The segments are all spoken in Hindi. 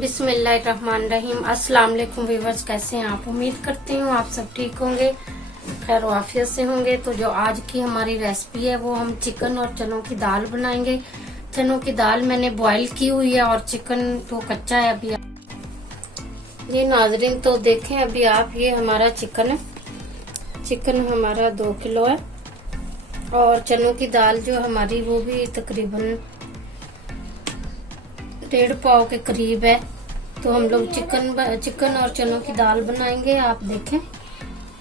बिस्मिल्लाहिर्रहमानिर्रहीम। अस्सलाम वालेकुम व्यूअर्स, कैसे हैं आप? उम्मीद करती हूँ आप सब ठीक होंगे, खैर वाफियत से होंगे। तो जो आज की हमारी रेसिपी है वो हम चिकन और चनों की दाल बनाएंगे। चनों की दाल मैंने बॉईल की हुई है और चिकन तो कच्चा है अभी। ये नाजरीन तो देखें अभी आप, ये हमारा चिकन है। चिकन हमारा 2 किलो है और चनों की दाल जो हमारी वो भी तकरीबन 1.5 पाव के करीब है। तो हम लोग चिकन और चनों की दाल बनाएंगे। आप देखें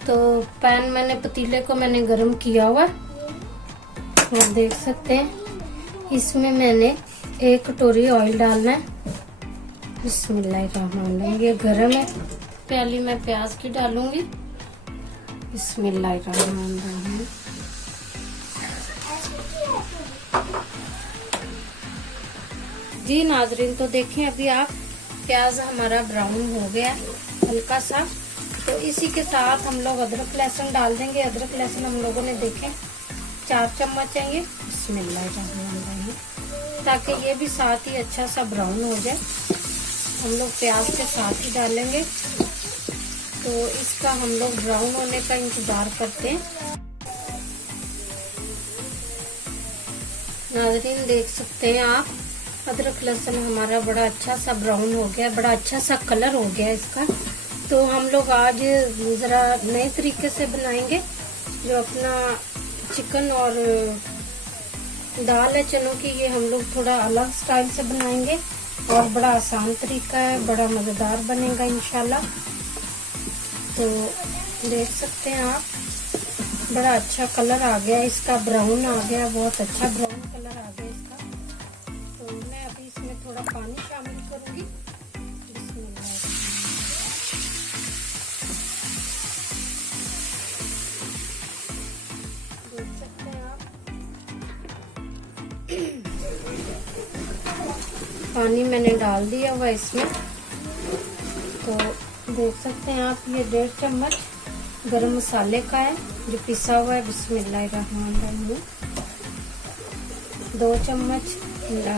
तो पैन पतीले को मैंने गरम किया हुआ है और देख सकते हैं इसमें मैंने 1 कटोरी ऑयल डालना है। बिस्मिल्लाहिर्रहमानिर्रहीम। ये गरम है। पहले मैं प्याज की डालूंगी। बिस्मिल्लाहिर्रहमानिर्रहीम। जी नाजरीन तो देखें अभी आप, प्याज हमारा ब्राउन हो गया हल्का सा। तो इसी के साथ हम लोग अदरक लहसुन डाल देंगे। अदरक लहसुन हम लोगों ने देखें 4 चम्मच चाहिए। बिस्मिल्लाहिर्रहमानिर्रहीम। ताकि ये भी साथ ही अच्छा सा ब्राउन हो जाए, हम लोग प्याज के साथ ही डालेंगे। तो इसका हम लोग ब्राउन होने का इंतजार करते हैं। नाजरीन देख सकते हैं आप, अदरक लहसुन हमारा बड़ा अच्छा सा ब्राउन हो गया, बड़ा अच्छा सा कलर हो गया इसका। तो हम लोग आज जरा नए तरीके से बनाएंगे। जो अपना चिकन और दाल है चनों की, ये हम लोग थोड़ा अलग स्टाइल से बनाएंगे और बड़ा आसान तरीका है, बड़ा मजेदार बनेगा इंशाल्लाह। तो देख सकते हैं आप, बड़ा अच्छा कलर आ गया इसका, ब्राउन आ गया, बहुत अच्छा ब्राउन कलर आ गया इसका। तो मैं अभी इसमें थोड़ा पानी शामिल करूंगी। देख सकते हैं आप पानी मैंने डाल दिया हुआ इसमें। तो देख सकते हैं आप, ये 1.5 चम्मच गरम मसाले का है जो पिसा हुआ है। बिस्मिल्लाहिर्रहमानिर्रहीम। 2 चम्मच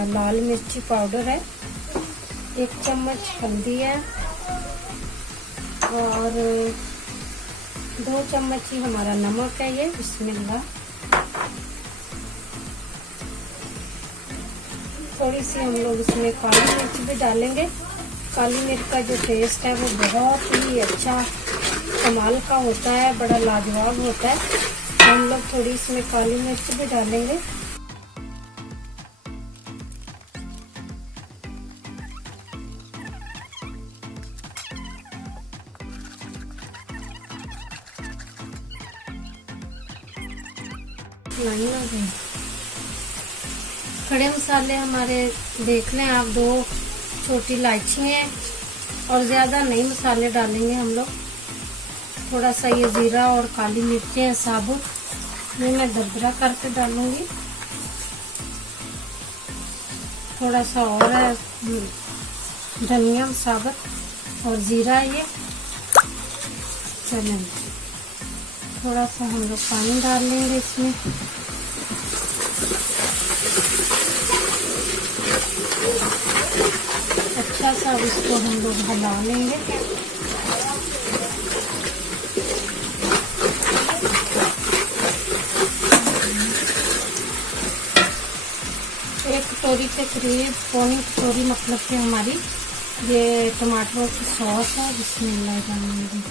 लाल मिर्ची पाउडर है, 1 चम्मच हल्दी है और 2 चम्मच ही हमारा नमक है। ये बिस्मिल्लाह। थोड़ी सी हम लोग इसमें काली मिर्च भी डालेंगे। काली मिर्च का जो टेस्ट है वो बहुत ही अच्छा कमाल का होता है, बड़ा लाजवाब होता है। तो हम लोग थोड़ी इसमें काली मिर्च भी डालेंगे। खड़े मसाले हमारे देख लें आप, 2 छोटी इलायची हैं और ज्यादा नहीं मसाले डालेंगे हम लोग। थोड़ा सा ये जीरा और काली मिर्चें हैं साबुत, ये मैं दरदरा करके डालूंगी। थोड़ा सा और है धनिया साबुत और जीरा है ये। चलें थोड़ा सा हम लोग पानी डाल लेंगे इसमें। अच्छा सा इसको हम लोग हिला लेंगे। एक कटोरी के करीब, पौनी कटोरी मतलब कि हमारी ये टमाटरों की सॉस है। बिस्मिल्लाहिर्रहमानिर्रहीम।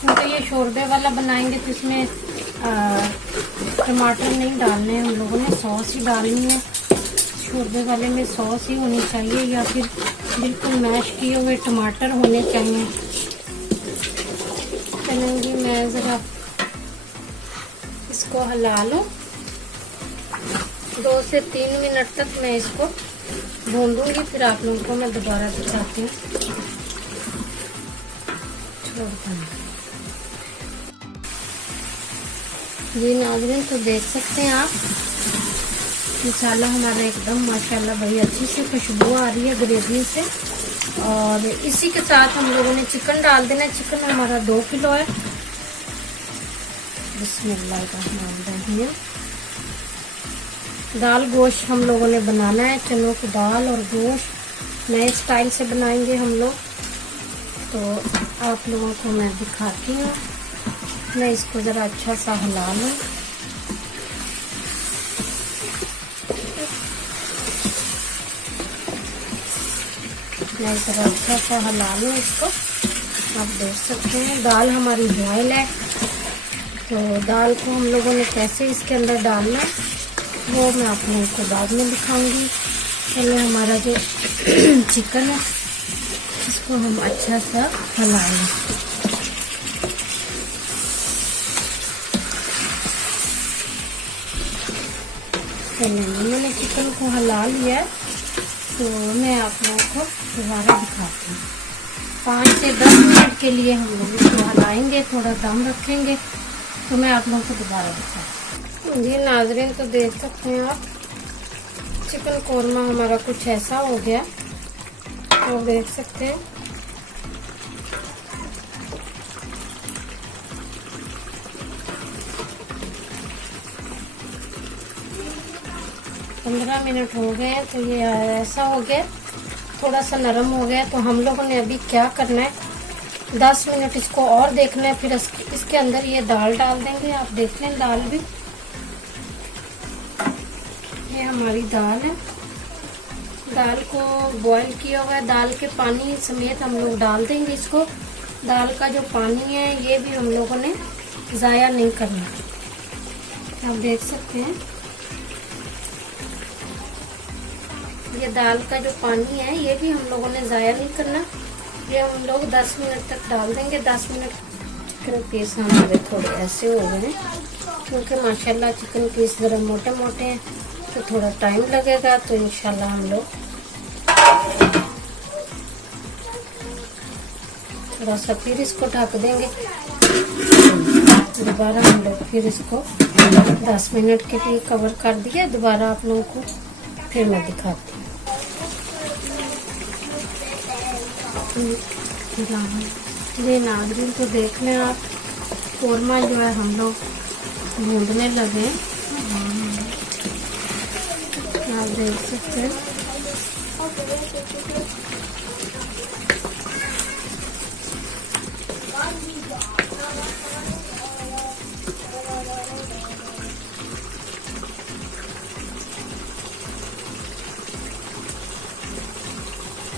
क्योंकि ये शोरबे वाला बनाएंगे तो इसमें टमाटर नहीं डालने हैं, हम लोगों ने सॉस ही डालनी है। शोरबे वाले में सॉस ही होनी चाहिए या फिर बिल्कुल मैश किए हुए टमाटर होने चाहिए। चलेंगी मैं ज़रा इसको हिला लूँ। 2 से 3 मिनट तक मैं इसको भूनूंगी, फिर आप लोगों को मैं दोबारा दिखाती हूँ। छोड़ दूँगी। जी नाज़रीन तो देख सकते हैं आप, मसाला हमारा एकदम माशाल्लाह बड़ी अच्छी से खुशबू आ रही है ग्रेवी से। और इसी के साथ हम लोगों ने चिकन डाल देना। चिकन हमारा 2 किलो है। बिस्मिल्लाहिर्रहमानिर्रहीम। दाल गोश्त हम लोगों ने बनाना है, चनों की दाल और गोश्त नए स्टाइल से बनाएंगे हम लोग। तो आप लोगों को मैं दिखाती हूँ। मैं इसको ज़रा अच्छा सा हिला लूँ। मैं ज़रा अच्छा सा हिला लूँ इसको। आप देख सकते हैं दाल हमारी बॉयल है। तो दाल को हम लोगों ने कैसे इसके अंदर डालना वो मैं आप लोगों को बाद में दिखाऊंगी। पहले हमारा जो चिकन है इसको हम अच्छा सा हिलाएं। पहले मैंने चिकन को हिला लिया है। तो मैं आप लोगों को दोबारा दिखाती हूँ। 5 से 10 मिनट के लिए हम लोग इसको हिलाएंगे, थोड़ा दम रखेंगे। तो मैं आप लोगों को दोबारा दिखाती हूँ। जी नाज़रीन, तो देख सकते हैं आप चिकन कोरमा हमारा कुछ ऐसा हो गया। तो देख सकते हैं पंद्रह मिनट हो गए हैं। तो ये ऐसा हो गया, थोड़ा सा नरम हो गया। तो हम लोगों ने अभी क्या करना है, 10 मिनट इसको और देखना है। फिर इसके अंदर ये दाल डाल देंगे। आप देख लें दाल भी, ये हमारी दाल है। दाल को बॉईल किया हुआ है, दाल के पानी समेत हम लोग डाल देंगे इसको। दाल का जो पानी है ये भी हम लोगों ने ज़ाया नहीं करना। आप देख सकते हैं ये दाल का जो पानी है ये भी हम लोगों ने ज़ाया नहीं करना। ये हम लोग 10 मिनट तक डाल देंगे। 10 मिनट चिकन पीस हमारे थोड़े ऐसे हो गए क्योंकि माशाल्लाह चिकन पीस ज़रा मोटे मोटे हैं तो थोड़ा टाइम लगेगा। तो इंशाल्लाह हम लोग थोड़ा सा फिर इसको ढक देंगे। दोबारा हम लोग फिर इसको 10 मिनट के लिए कवर कर दिया। दोबारा आप लोगों को फिर मैं दिखाती हूँ। ये नाज़रीन, तो देख लें आप कोरमा जो है हम लोग भूनने लगे। आप देख सकते हैं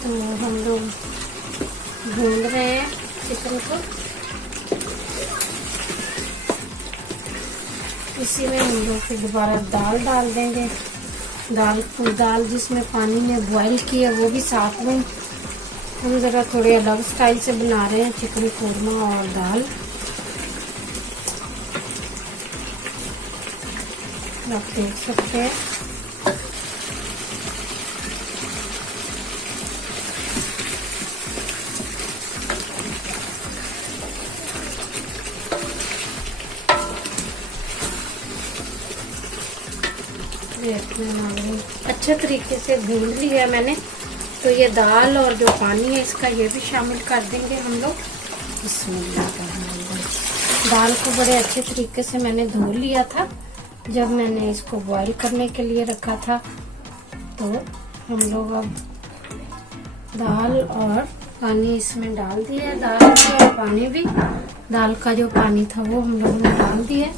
तो हम लोग भून रहे हैं चिकन को। इसी में हम लोग फिर दोबारा दाल डाल देंगे। दाल जिसमें पानी में बॉईल किया वो भी साथ में। हम ज़रा थोड़े अलग स्टाइल से बना रहे हैं चिकन कोरमा और दाल। आप देख सकते हैं अच्छे तरीके से भून लिया मैंने। तो ये दाल और जो पानी है इसका ये भी शामिल कर देंगे हम लोग। दाल को बड़े अच्छे तरीके से मैंने धो लिया था जब मैंने इसको बॉईल करने के लिए रखा था। तो हम लोग अब दाल और पानी इसमें डाल दिया। दाल और पानी भी, दाल का जो पानी था वो हम लोगों ने डाल दिया।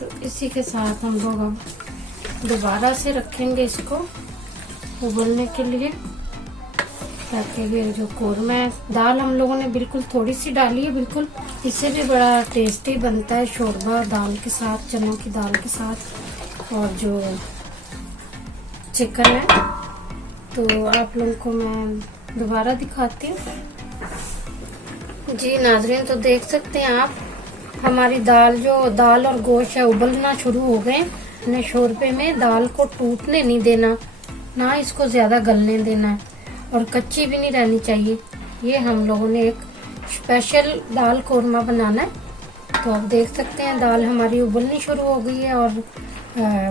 तो इसी के साथ हम लोग अब दोबारा से रखेंगे इसको उबलने के लिए, ताकि ये जो कोरमा है, दाल हम लोगों ने बिल्कुल थोड़ी सी डाली है बिल्कुल। इससे भी बड़ा टेस्टी बनता है शोरबा दाल के साथ, चनों की दाल के साथ। और जो चिकन है तो आप लोगों को मैं दोबारा दिखाती हूँ। जी नाज़रीन, तो देख सकते हैं आप हमारी दाल और गोश्त है उबलना शुरू हो गए। ने शोरबे में दाल को टूटने नहीं देना, ना इसको ज्यादा गलने देना है और कच्ची भी नहीं रहनी चाहिए। ये हम लोगों ने एक स्पेशल दाल कोरमा बनाना है। तो आप देख सकते हैं दाल हमारी उबलनी शुरू हो गई है और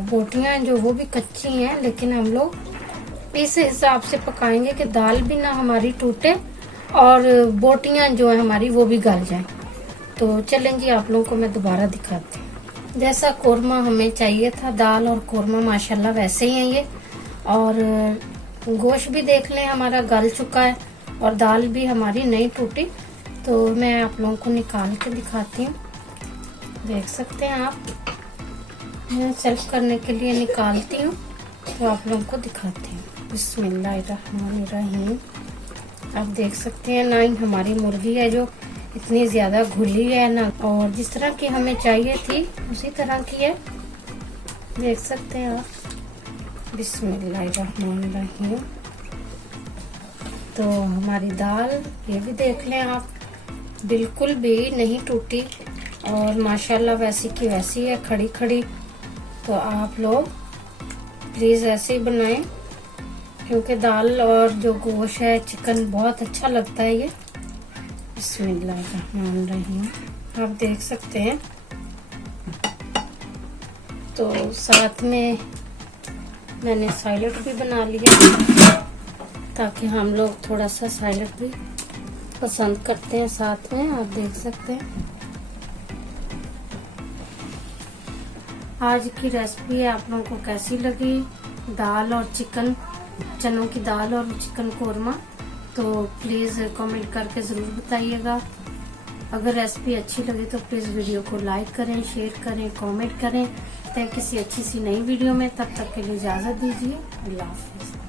बोटियां जो वो भी कच्ची हैं, लेकिन हम लोग इस हिसाब से पकाएंगे कि दाल भी ना हमारी टूटे और बोटियां जो है हमारी वो भी गल जाए। तो चलें जी, आप लोगों को मैं दोबारा दिखाती हूँ। जैसा कोरमा हमें चाहिए था, दाल और कोरमा माशाल्लाह वैसे ही है ये। और गोश्त भी देख लें हमारा गल चुका है और दाल भी हमारी नहीं टूटी। तो मैं आप लोगों को निकाल के दिखाती हूँ। देख सकते हैं आप, मैं सर्व करने के लिए निकालती हूँ तो आप लोगों को दिखाती हूँ। बिस्मिल्लाहिर्रहमानिर्रहीम। आप देख सकते हैं ना, ही हमारी मुर्गी है जो इतनी ज्यादा घुली है ना, और जिस तरह की हमें चाहिए थी उसी तरह की है। देख सकते हैं आप। बिस्मिल्लाहिर्रहमानिर्रहीम। तो हमारी दाल ये भी देख लें आप, बिल्कुल भी नहीं टूटी और माशाल्लाह वैसी की वैसी है, खड़ी खड़ी। तो आप लोग प्लीज ऐसे ही बनाएं, क्योंकि दाल और जो गोश्त है, चिकन बहुत अच्छा लगता है ये। बिस्मिल्लाहिर्रहमानिर्रहीम। आप देख सकते हैं। तो साथ में मैंने सैलेड भी बना लिया, ताकि हम लोग थोड़ा सा सैलेड भी पसंद करते हैं साथ में। आप देख सकते हैं। आज की रेसिपी आप लोगों को कैसी लगी, दाल और चिकन, चनों की दाल और चिकन कोरमा, तो प्लीज़ कमेंट करके ज़रूर बताइएगा। अगर रेसिपी अच्छी लगे तो प्लीज़ वीडियो को लाइक करें, शेयर करें, कमेंट करें। तो किसी अच्छी सी नई वीडियो में, तब तक के लिए इजाज़त दीजिए। अल्लाह हाफ़िज़।